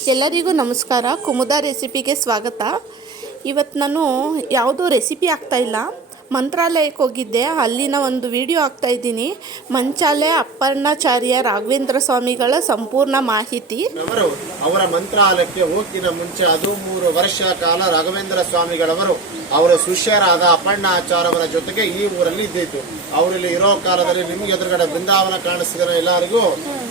ಎಲ್ಲರಿಗೂ ನಮಸ್ಕಾರ. ಕುಮುದ ರೆಸಿಪಿಗೆ ಸ್ವಾಗತ. ಇವತ್ತು ನಾನು ಯಾವುದೂ ರೆಸಿಪಿ ಆಗ್ತಾಯಿಲ್ಲ ಮಂತ್ರಾಲಯಕ್ಕೆ ಹೋಗಿದ್ದೆ. ಅಲ್ಲಿನ ಒಂದು ವಿಡಿಯೋ ಆಗ್ತಾ ಇದ್ದೀನಿ. ಮಂಚಾಲೆ ಅಪ್ಪರ್ಣಾಚಾರ್ಯ ರಾಘವೇಂದ್ರ ಸ್ವಾಮಿಗಳ ಸಂಪೂರ್ಣ ಮಾಹಿತಿ. ಅವರು ಅವರ ಮಂತ್ರಾಲಯಕ್ಕೆ ಹೋಗಿನ ಮುಂಚೆ ಅದು ಮೂರು ವರ್ಷ ಕಾಲ ರಾಘವೇಂದ್ರ ಸ್ವಾಮಿಗಳವರು, ಅವರ ಶಿಷ್ಯರಾದ ಅಪ್ಪಣ್ಣಾಚಾರ್ಯವರ ಜೊತೆಗೆ ಈ ಊರಲ್ಲಿ ಇದ್ದಿತ್ತು ಅವರಲ್ಲಿ ಇರೋ ಕಾಲದಲ್ಲಿ ನಿಮ್ಗೆ ಎದುರುಗಡೆ ಬೃಂದಾವನ ಕಾಣಿಸಿದ ಎಲ್ಲರಿಗೂ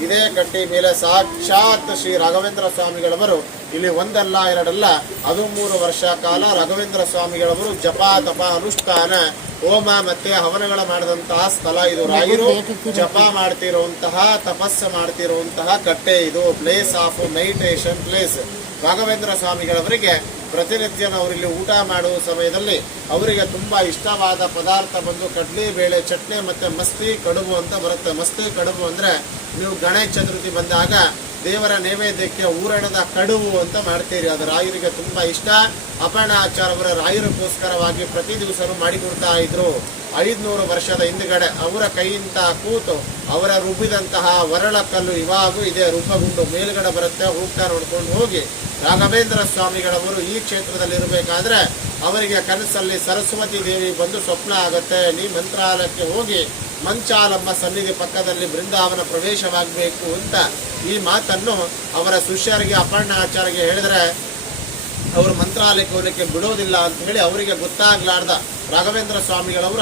ಇದೇ ಕಟ್ಟಿ ಮೇಲೆ ಸಾಕ್ಷಾತ್ ಶ್ರೀ ರಾಘವೇಂದ್ರ ಸ್ವಾಮಿಗಳವರು ಇಲ್ಲಿ ಒಂದಲ್ಲ, ಎರಡಲ್ಲ, ಅದು ಮೂರು ವರ್ಷ ಕಾಲ ರಾಘವೇಂದ್ರ ಸ್ವಾಮಿಗಳವರು ಜಪ ತಪ ಅನುಷ್ಠಾನ, ಹೋಮ ಮತ್ತೆ ಹವನಗಳ ಮಾಡಿದಂತಹ ಸ್ಥಳ ಇದು. ರಾಯರು ಜಪ ಮಾಡ್ತಿರುವಂತಹ, ತಪಸ್ಸು ಮಾಡ್ತಿರುವಂತಹ ಕಟ್ಟೆ ಇದು. Place of meditation place Raghavendra ಸ್ವಾಮಿಗಳವರಿಗೆ ಪ್ರತಿನಿತ್ಯ ಅವರಿಲ್ಲಿ ಊಟ ಮಾಡುವ ಸಮಯದಲ್ಲಿ ಅವರಿಗೆ ತುಂಬಾ ಇಷ್ಟವಾದ ಪದಾರ್ಥ ಬಂದು ಕಡ್ಲಿ ಬೇಳೆ, ಚಟ್ನಿ ಮತ್ತೆ ಮಸ್ತಿ ಕಡುಬು ಅಂತ ಬರುತ್ತೆ. ಮಸ್ತಿ ಕಡುಬು ಅಂದ್ರೆ ನೀವು ಗಣೇಶ ಚತುರ್ಥಿ ಬಂದಾಗ ದೇವರ ನೈವೇದ್ಯಕ್ಕೆ ಊರಣದ ಕಡುವು ಅಂತ ಮಾಡ್ತೀರಿ. ಅದು ರಾಯರಿಗೆ ತುಂಬಾ ಇಷ್ಟ. ಅಪರ್ಣ ಆಚಾರ್ ಅವರ ರಾಯರಿಗೋಸ್ಕರವಾಗಿ ಪ್ರತಿ ದಿವಸನೂ ಮಾಡಿಕೊಡ್ತಾ ಇದ್ರು. ಐದ್ನೂರು ವರ್ಷದ ಹಿಂದುಗಡೆ ಅವರ ಕೈಯಿಂದ ಕೂತು ಅವರ ರುಬ್ಬಿದಂತಹ ವರಳ ಕಲ್ಲು ಇವಾಗೂ ಇದೆ. ರೂಪಗೊಂಡು ಮೇಲುಗಡೆ ಬರುತ್ತೆ. ಹೋಗ್ತಾ ನೋಡ್ಕೊಂಡು ಹೋಗಿ ರಾಘವೇಂದ್ರ ಸ್ವಾಮಿಗಳವರು ಈ ಕ್ಷೇತ್ರದಲ್ಲಿ ಇರಬೇಕಾದ್ರೆ ಅವರಿಗೆ ಕನಸಲ್ಲಿ ಸರಸ್ವತಿ ದೇವಿ ಬಂದು ಸ್ವಪ್ನ ಆಗುತ್ತೆ. ನೀ ಮಂತ್ರಾಲಯಕ್ಕೆ ಹೋಗಿ ಮಂಚಾಲಮ್ಮ ಸನ್ನಿಧಿ ಪಕ್ಕದಲ್ಲಿ ಬೃಂದಾವನ ಪ್ರವೇಶವಾಗಬೇಕು ಅಂತ ಈ ಮಾತನ್ನು ಅವರ ಶಿಷ್ಯರಿಗೆ, ಅಪರ್ಣ ಆಚಾರ್ಯಗೆ ಹೇಳಿದ್ರೆ, ಅವರು ಮಂತ್ರಾಲಯಕ್ಕೆ ಹೋಗಲಿಕ್ಕೆ ಬಿಡೋದಿಲ್ಲ ಅಂತ ಹೇಳಿ ಅವರಿಗೆ ಗೊತ್ತಾಗ್ಲಾರ್ದ ರಾಘವೇಂದ್ರ ಸ್ವಾಮಿಗಳವರು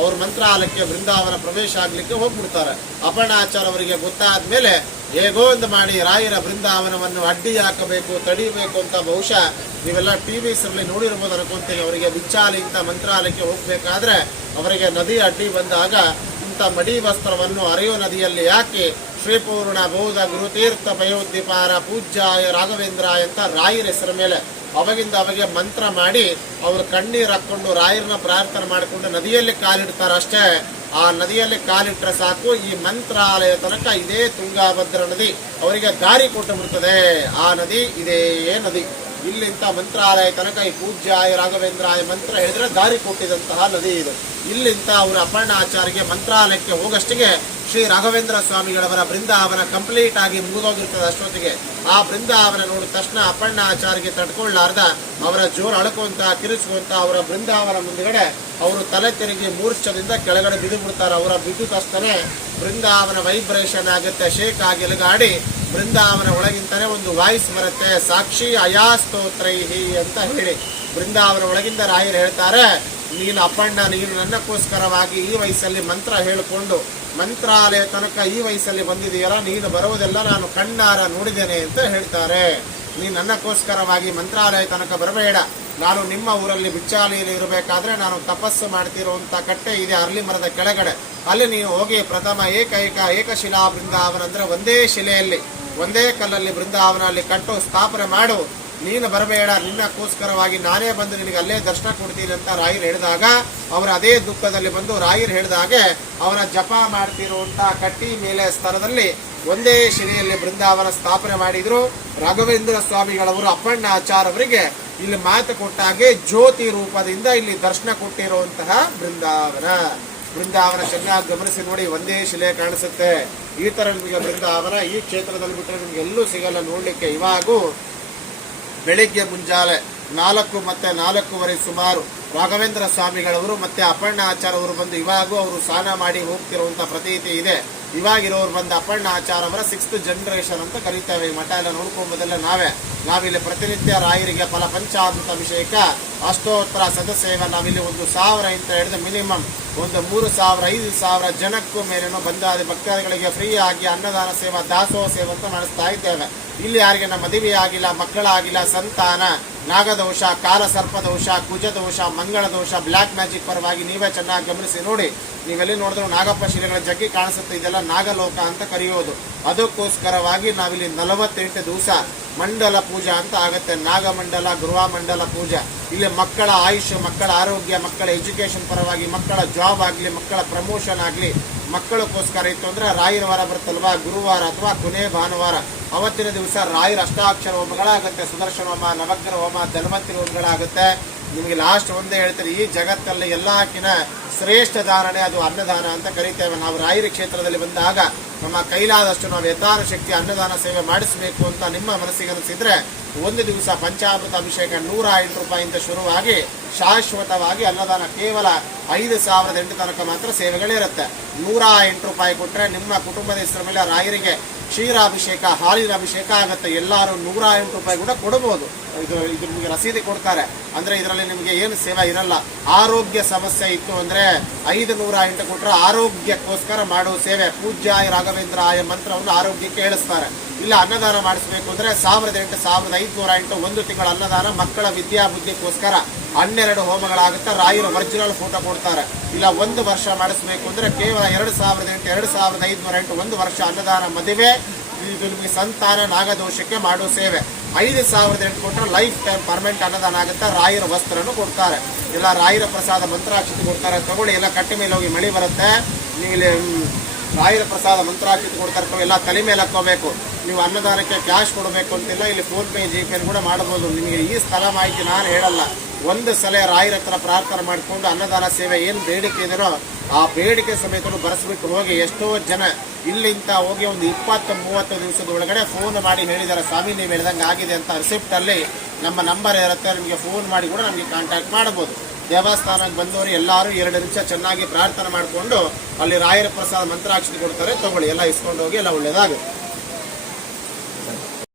ಅವ್ರ ಮಂತ್ರಾಲಯಕ್ಕೆ ಬೃಂದಾವನ ಪ್ರವೇಶ ಆಗ್ಲಿಕ್ಕೆ ಹೋಗ್ಬಿಡ್ತಾರೆ. ಅಪರ್ಣಾಚಾರ್ಯ ಅವರಿಗೆ ಗೊತ್ತಾದ ಮೇಲೆ ಹೇಗೋ ಒಂದು ಮಾಡಿ ರಾಯರ ಬೃಂದಾವನವನ್ನು ಅಡ್ಡಿ ಹಾಕಬೇಕು, ತಡಿಬೇಕು ಅಂತ ಬಹುಶಃ ನೀವೆಲ್ಲ ಟಿ ವಿಸಲ್ಲಿ ನೋಡಿರ್ಬೋದು ಅನ್ಕೊಂತೀನಿ. ಅವರಿಗೆ ಬಿಚ್ಚಾಲಿ ಇಂಥ ಮಂತ್ರಾಲಯಕ್ಕೆ ಹೋಗ್ಬೇಕಾದ್ರೆ ಅವರಿಗೆ ನದಿ ಅಡ್ಡಿ ಬಂದಾಗ ಇಂಥ ಮಡಿ ವಸ್ತ್ರವನ್ನು ಅರೆಯೋ ನದಿಯಲ್ಲಿ ಹಾಕಿ ಶ್ರೀಪೂರ್ಣ ಬೌದ್ಧ ಗುರುತೀರ್ಥ ಪಯೋದ್ದೀಪಾರ ಪೂಜ್ಯಾಯ ರಾಘವೇಂದ್ರ ಅಂತ ರಾಯರ ಹೆಸರ ಮೇಲೆ ಅವಾಗಿಂದ ಅವಾಗೆ ಮಂತ್ರ ಮಾಡಿ ಅವರು ಕಣ್ಣೀರು ಹಾಕೊಂಡು ರಾಯರನ್ನ ಪ್ರಾರ್ಥನೆ ಮಾಡಿಕೊಂಡು ನದಿಯಲ್ಲಿ ಕಾಲಿಡ್ತಾರೆ ಅಷ್ಟೇ. ಆ ನದಿಯಲ್ಲಿ ಕಾಲಿಟ್ರೆ ಸಾಕು, ಈ ಮಂತ್ರಾಲಯ ತನಕ ಇದೇ ತುಂಗಾಭದ್ರ ನದಿ, ಅವರಿಗೆ ದಾರಿ ಕೊಟ್ಟು ಬಿಡ್ತದೆ. ಆ ನದಿ ಇದೇ ನದಿ. ಇಲ್ಲಿಂತ ಮಂತ್ರಾಲಯ ತನಕ ಈ ಪೂಜ್ಯಾಯ ರಾಘವೇಂದ್ರಾಯ ಮಂತ್ರ ಹೇಳಿದ್ರೆ ದಾರಿ ಕೊಟ್ಟಿದಂತಹ ನದಿ ಇದು. ಇಲ್ಲಿಂದ ಅವರ ಅಪರ್ಣಾಚಾರ್ಯಗೆ ಮಂತ್ರಾಲಯಕ್ಕೆ ಹೋಗಷ್ಟಿಗೆ ಶ್ರೀ ರಾಘವೇಂದ್ರ ಸ್ವಾಮಿಗಳವರ ಬೃಂದಾವನ ಕಂಪ್ಲೀಟ್ ಆಗಿ ಮುಗಿದೋಗಿರ್ತದೆ ಅಷ್ಟೊತ್ತಿಗೆ. ಆ ಬೃಂದಾವನ ನೋಡಿದ ತಕ್ಷಣ ಅಪ್ಪಣ್ಣ ಆಚಾರಿಗೆ ತಡ್ಕೊಳ್ಳಾರ್ದ, ಅವರ ಜೋರು ಅಳಕುವಂತ ಕಿರಿಸುವಂತ ಅವರ ಬೃಂದಾವನ ಮುಂದುಗಡೆ ಅವರು ತಲೆ ತಿರುಗಿ ಮೂರ್ಛದಿಂದ ಕೆಳಗಡೆ ಬಿದ್ದು ಬಿಡ್ತಾರೆ ಅವರ ಬಿದ್ದು ತಕ್ಷಣ ಬೃಂದಾವನ ವೈಬ್ರೇಷನ್ ಆಗುತ್ತೆ. ಶೇಕ್ ಆಗಿ ಎಲುಗಾಡಿ ಬೃಂದಾವನ ಒಳಗಿಂತಾನೆ ಒಂದು ವಾಯ್ಸ್ ಬರುತ್ತೆ. ಸಾಕ್ಷಿ ಅಯಾಸ್ತೋತ್ರೈಹಿ ಅಂತ ಹೇಳಿ. ಬೃಂದಾವನ ಒಳಗಿಂದ ರಾಯರು ಹೇಳ್ತಾರೆ ನೀನು ಅಪ್ಪಣ್ಣ, ನೀನು ನನ್ನಕ್ಕೋಸ್ಕರವಾಗಿ ಈ ವಯಸ್ಸಲ್ಲಿ ಮಂತ್ರ ಹೇಳಿಕೊಂಡು ಮಂತ್ರಾಲಯ ತನಕ ಈ ವಯಸ್ಸಲ್ಲಿ ಬಂದಿದೆಯಲ್ಲ, ನೀನು ಬರುವುದೆಲ್ಲ ನಾನು ಕಣ್ಣಾರ ನೋಡಿದ್ದೇನೆ ಅಂತ ಹೇಳ್ತಾರೆ. ನೀನು ನನ್ನಕ್ಕೋಸ್ಕರವಾಗಿ ಮಂತ್ರಾಲಯ ತನಕ ಬರಬೇಡ. ನಾನು ನಿಮ್ಮ ಊರಲ್ಲಿ ಬಿಚ್ಚಾಲಿಯಲ್ಲಿ ಇರಬೇಕಾದ್ರೆ ನಾನು ತಪಸ್ಸು ಮಾಡ್ತಿರುವಂಥ ಕಟ್ಟೆ ಇದೆ ಅರಳಿ ಮರದ ಕೆಳಗಡೆ. ಅಲ್ಲಿ ನೀವು ಹೋಗಿ ಪ್ರಥಮ ಏಕೈಕ ಏಕಶಿಲಾ ಬೃಂದಾವನ ಅಂದರೆ ಒಂದೇ ಶಿಲೆಯಲ್ಲಿ, ಒಂದೇ ಕಲ್ಲಲ್ಲಿ ಬೃಂದಾವನ ಅಲ್ಲಿ ಕಟ್ಟು ಸ್ಥಾಪನೆ ಮಾಡು. ನೀನು ಬರಬೇಡ, ನಿನ್ನಕ್ಕೋಸ್ಕರವಾಗಿ ನಾನೇ ಬಂದು ನಿನಗೆ ಅಲ್ಲೇ ದರ್ಶನ ಕೊಡ್ತೀನಿ ಅಂತ ರಾಯರು ಹೇಳಿದಾಗ, ಅವರ ಅದೇ ದುಃಖದಲ್ಲಿ ಬಂದು ರಾಯರು ಹೇಳಿದಾಗೆ ಅವರ ಜಪ ಮಾಡ್ತಿರುವಂಥ ಕಟ್ಟಿ ಮೇಲೆ ಸ್ಥಳದಲ್ಲಿ ಒಂದೇ ಶಿಲೆಯಲ್ಲಿ ಬೃಂದಾವನ ಸ್ಥಾಪನೆ ಮಾಡಿದ್ರು. ರಾಘವೇಂದ್ರ ಸ್ವಾಮಿಗಳವರು ಅಪ್ಪಣ್ಣ ಆಚಾರ್ ಅವರಿಗೆ ಇಲ್ಲಿ ಮಾತು ಕೊಟ್ಟಾಗೆ ಜ್ಯೋತಿ ರೂಪದಿಂದ ಇಲ್ಲಿ ದರ್ಶನ ಕೊಟ್ಟಿರುವಂತಹ ಬೃಂದಾವನ. ಬೃಂದಾವನ ಚೆನ್ನಾಗಿ ಗಮನಿಸಿ ನೋಡಿ, ಒಂದೇ ಶಿಲೆ ಕಾಣಿಸುತ್ತೆ. ಈ ತರ ನಿಮಗೆ ಬೃಂದಾವನ, ಈ ಕ್ಷೇತ್ರದಲ್ಲಿ ಬಿಟ್ಟರೆ ನಿಮ್ಗೆ ಎಲ್ಲೂ ಸಿಗಲ್ಲ ನೋಡ್ಲಿಕ್ಕೆ. ಇವಾಗೂ ಬೆಳಿಗ್ಗೆ ಮುಂಜಾನೆ ನಾಲ್ಕು ಮತ್ತೆ ನಾಲ್ಕೂವರೆ ಸುಮಾರು ರಾಘವೇಂದ್ರ ಸ್ವಾಮಿಗಳವರು ಮತ್ತೆ ಆಚಾರ ಅವರು ಬಂದು ಇವಾಗೂ ಅವರು ಸ್ನಾನ ಮಾಡಿ ಹೋಗ್ತಿರುವಂತ ಪ್ರತೀತಿ ಇದೆ. ಇವಾಗಿರೋರು ಬಂದ ಆಚಾರ ಅವರ ಸಿಕ್ಸ್ತ್ ಜನರೇಷನ್ ಅಂತ ಕರೀತೇವೆ. ಈ ಮಠ ಎಲ್ಲ ನೋಡ್ಕೊಂಬೋದೆಲ್ಲ ನಾವೇ. ನಾವಿಲ್ಲಿ ಪ್ರತಿನಿತ್ಯ ರಾಯರಿಗೆ ಫಲ ಪಂಚಾಮೃತ ಅಭಿಷೇಕ ಅಷ್ಟೋತ್ತರ ಸದಸ್ಯವ ನಾವಿಲ್ಲಿ ಒಂದು ಸಾವಿರ ಅಂತ ಹಿಡಿದು ಮಿನಿಮಮ್ ಒಂದು ಮೂರು ಸಾವಿರ, ಐದು ಸಾವಿರ ಜನಕ್ಕೂ ಮೇಲೇನೋ ಬಂದಾದ ಭಕ್ತಾದಿಗಳಿಗೆ ಫ್ರೀ ಆಗಿ ಅನ್ನದಾನ ಸೇವಾ, ದಾಸೋಹ ಸೇವೆ ಅಂತ ನಡೆಸ್ತಾ ಇದ್ದೇವೆ. ಇಲ್ಲಿ ಯಾರಿಗೆ ಮದುವೆ ಆಗಿಲ್ಲ ಮಕ್ಕಳಾಗಿಲ್ಲ, ಸಂತಾನ, ನಾಗದೋಷ ಕಾಲ ಸರ್ಪದೋಷ ಕುಜದೋಷ ಮಂಗಳ ದೋಷ ಬ್ಲ್ಯಾಕ್ ಮ್ಯಾಜಿಕ್ ಪರವಾಗಿ ನೀವೇ ಚೆನ್ನಾಗಿ ಗಮನಿಸಿ ನೋಡಿ. ನೀವೆಲ್ಲಿ ನೋಡಿದ್ರು ನಾಗಪ್ಪ ಶಿಲೆಗಳ ಜಗ್ಗಿ ಕಾಣಿಸುತ್ತೆ. ಇದೆಲ್ಲ ನಾಗಲೋಕ ಅಂತ ಕರೆಯೋದು. ಅದಕ್ಕೋಸ್ಕರವಾಗಿ ನಾವಿಲ್ಲಿ ನಲವತ್ತೆಂಟು ದಿವಸ ಮಂಡಲ ಪೂಜಾ ಅಂತ ಆಗುತ್ತೆ. ನಾಗಮಂಡಲ, ಗೃಹ ಮಂಡಲ ಪೂಜೆ. ಇಲ್ಲಿ ಮಕ್ಕಳ ಆಯುಷ್ ಮಕ್ಕಳ ಆರೋಗ್ಯ, ಮಕ್ಕಳ ಎಜುಕೇಶನ್ ಪರವಾಗಿ, ಮಕ್ಕಳ ಜಾಬ್ ಆಗಲಿ, ಮಕ್ಕಳ ಪ್ರಮೋಷನ್ ಆಗಲಿ ಮಕ್ಕಳಕ್ಕೋಸ್ಕರ ಇತ್ತು ಅಂದ್ರೆ ರಾಯರ ವಾರ ಬರುತ್ತಲ್ವಾ? ಗುರುವಾರ ಅಥವಾ ಕೊನೆ ಭಾನುವಾರ. ಅವತ್ತಿನ ದಿವಸ ರಾಯರ ಅಷ್ಟಾಕ್ಷರ ಹೋಮಗಳಾಗುತ್ತೆ. ಸುದರ್ಶನ ಹೋಮ, ನವಗ್ರಹ ಹೋಮ, ಧನ್ವಂತರಿ ಹೋಮಗಳಾಗುತ್ತೆ. ನಿಮಗೆ ಲಾಸ್ಟ್ ಒಂದೇ ಹೇಳ್ತಾರೆ ಈ ಜಗತ್ತಲ್ಲಿ ಎಲ್ಲಕ್ಕಿನ ಶ್ರೇಷ್ಠ ಧಾರಣೆ, ಅದು ಅನ್ನದಾನ ಅಂತ ಕರಿತೇವೆ. ನಾವು ರಾಯರ ಕ್ಷೇತ್ರದಲ್ಲಿ ಬಂದಾಗ ನಮ್ಮ ಕೈಲಾದಷ್ಟು ನಾವು ಯಥಾರ ಶಕ್ತಿ, ಅನ್ನದಾನ ಸೇವೆ ಮಾಡಿಸಬೇಕು ಅಂತ ನಿಮ್ಮ ಮನಸ್ಸಿಗೆ ಅನಿಸಿದ್ರೆ ಒಂದು ದಿವಸ ಪಂಚಾಮೃತ ಅಭಿಷೇಕ ನೂರ ಎಂಟು ರೂಪಾಯಿಂದ ಶುರುವಾಗಿ ಶಾಶ್ವತವಾಗಿ ಅನ್ನದಾನ ಕೇವಲ ಐದು ಸಾವಿರದ ಎಂಟು ತನಕ ಮಾತ್ರ ಸೇವೆಗಳಿರುತ್ತೆ ನೂರ ಎಂಟು ರೂಪಾಯಿ ಕೊಟ್ಟರೆ ನಿಮ್ಮ ಕುಟುಂಬದ ಹೆಸರು ಮೇಲೆ ರಾಯರಿಗೆ ಕ್ಷೀರಾಭಿಷೇಕ ಹಾಲಿನ ಅಭಿಷೇಕ ಆಗುತ್ತೆ. ಎಲ್ಲರೂ ನೂರ ಎಂಟು ರೂಪಾಯಿ ಕೂಡ ಕೊಡಬಹುದು ಇದು ಇದು ನಿಮಗೆ ರಸೀದಿ ಕೊಡ್ತಾರೆ. ಅಂದ್ರೆ ಇದರಲ್ಲಿ ನಿಮಗೆ ಏನು ಸೇವೆ ಇರಲ್ಲ. ಆರೋಗ್ಯ ಸಮಸ್ಯೆ ಇತ್ತು ಅಂದ್ರೆ ಐದು ನೂರ ಎಂಟು ಕೊಟ್ಟರೆ ಆರೋಗ್ಯಕ್ಕೋಸ್ಕರ ಮಾಡುವ ಸೇವೆ. ಪೂಜ್ಯಾಯ ರಾಘವೇಂದ್ರ ಆಯ ಮಂತ್ರವನ್ನು ಆರೋಗ್ಯಕ್ಕೆ ಹೇಳಿಸ್ತಾರೆ. ಇಲ್ಲ, ಅನ್ನದಾನ ಮಾಡಿಸ್ಬೇಕು ಅಂದ್ರೆ ಸಾವಿರದ ಎಂಟು, ಸಾವಿರದ ಐದುನೂರ ಎಂಟು ಒಂದು ತಿಂಗಳ ಅನ್ನದಾನ ಮಕ್ಕಳ ವಿದ್ಯಾ ಬುದ್ಧಿಗೋಸ್ಕರ ಹನ್ನೆರಡು ಹೋಮಗಳಾಗುತ್ತೆ. ರಾಯರ ಒರಿಜಿನಲ್ ಫೋಟೋ ಕೊಡ್ತಾರೆ. ಇಲ್ಲ, ಒಂದು ವರ್ಷ ಮಾಡಿಸ್ಬೇಕು ಅಂದ್ರೆ ಕೇವಲ ಎರಡು ಸಾವಿರದ ಎಂಟು, ಎರಡು ಸಾವಿರದ ಐದುನೂರ ಎಂಟು ಒಂದು ವರ್ಷ ಅನ್ನದಾನ ಮದುವೆ. ಇದು ನಿಮಗೆ ಸಂತಾನ ನಾಗದೋಷಕ್ಕೆ ಮಾಡೋ ಸೇವೆ. ಐದು ಸಾವಿರದ ಎಂಟು ಕೊಟ್ಟರೆ ಲೈಫ್ ಟೈಮ್ ಪರ್ಮನೆಂಟ್ ಅನ್ನದಾನ ಆಗುತ್ತೆ. ರಾಯರ ವಸ್ತ್ರನು ಕೊಡ್ತಾರೆ. ಇಲ್ಲ, ರಾಯರ ಪ್ರಸಾದ ಮಂತ್ರಾಕ್ಷತೆ ಕೊಡ್ತಾರೆ. ತಗೊಳ್ಳಿ, ಎಲ್ಲ ಕಟ್ಟೆ ಮೇಲೆ ಹೋಗಿ ಮಳೆ ಬರುತ್ತೆ. ನೀವು ರಾಯರ ಪ್ರಸಾದ ಮಂತ್ರಾಕ್ಷತೆ ಕೊಡ್ತಾರೆ ಎಲ್ಲ ತಲೆ ಮೇಲೆ ಹಾಕೋಬೇಕು ನೀವು ಅನ್ನದಾನಕ್ಕೆ ಕ್ಯಾಶ್ ಕೊಡಬೇಕು ಅಂತಿಲ್ಲ, ಇಲ್ಲಿ ಫೋನ್ ಪೇ ಜಿ ಕೂಡ ಮಾಡಬಹುದು. ನಿಮಗೆ ಈ ಸ್ಥಳ ಮಾಹಿತಿ ನಾನು ಹೇಳಲ್ಲ. ಒಂದು ಸಲ ರಾಯರ ಹತ್ರ ಪ್ರಾರ್ಥನೆ ಮಾಡಿಕೊಂಡು ಅನ್ನದಾನ ಸೇವೆ ಏನು ಬೇಡಿಕೆ ಇದೆಯೋ ಆ ಬೇಡಿಕೆ ಸಮೇತ ಬರೆಸ್ಬಿಟ್ಟು ಹೋಗಿ ಎಷ್ಟೋ ಜನ ಇಲ್ಲಿಂದ ಹೋಗಿ ಒಂದು ಇಪ್ಪತ್ತು, ಮೂವತ್ತು ದಿವಸದ ಒಳಗಡೆ ಫೋನ್ ಮಾಡಿ ಹೇಳಿದ್ದಾರೆ, ಸ್ವಾಮಿ, ನೀವು ಹೇಳ್ದಂಗೆ ಆಗಿದೆ ಅಂತ ರಿಸಿಪ್ಟಲ್ಲಿ ನಮ್ಮ ನಂಬರ್ ಇರುತ್ತೆ, ನಿಮಗೆ ಫೋನ್ ಮಾಡಿ ಕೂಡ ನಮಗೆ ಕಾಂಟ್ಯಾಕ್ಟ್ ಮಾಡಬಹುದು ದೇವಸ್ಥಾನಕ್ಕೆ ಬಂದವರು ಎಲ್ಲರೂ ಎರಡು ನಿಮಿಷ ಚೆನ್ನಾಗಿ ಪ್ರಾರ್ಥನೆ ಮಾಡಿಕೊಂಡು ಅಲ್ಲಿ ರಾಯರ ಪ್ರಸಾದ ಮಂತ್ರಾಕ್ಷತೆ ಕೊಡ್ತಾರೆ, ತಗೊಳ್ಳಿ, ಎಲ್ಲ ಇಸ್ಕೊಂಡು ಹೋಗಿ ಎಲ್ಲ ಒಳ್ಳೇದಾಗುತ್ತೆ.